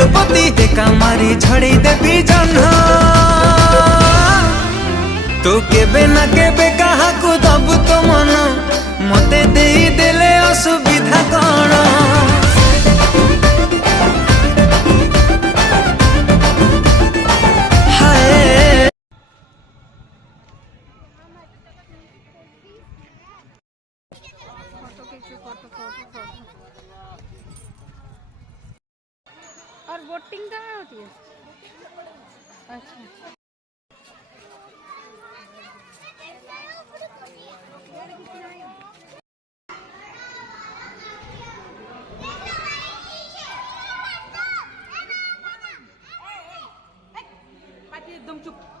बेलपति टेका मारी झड़ी देवी जन्ह तो केबे ना केबे कहा को दबु तो मन मते देई देले असुविधा कौन और वोटिंग कहाँ होती है? अच्छा एकदम चुप।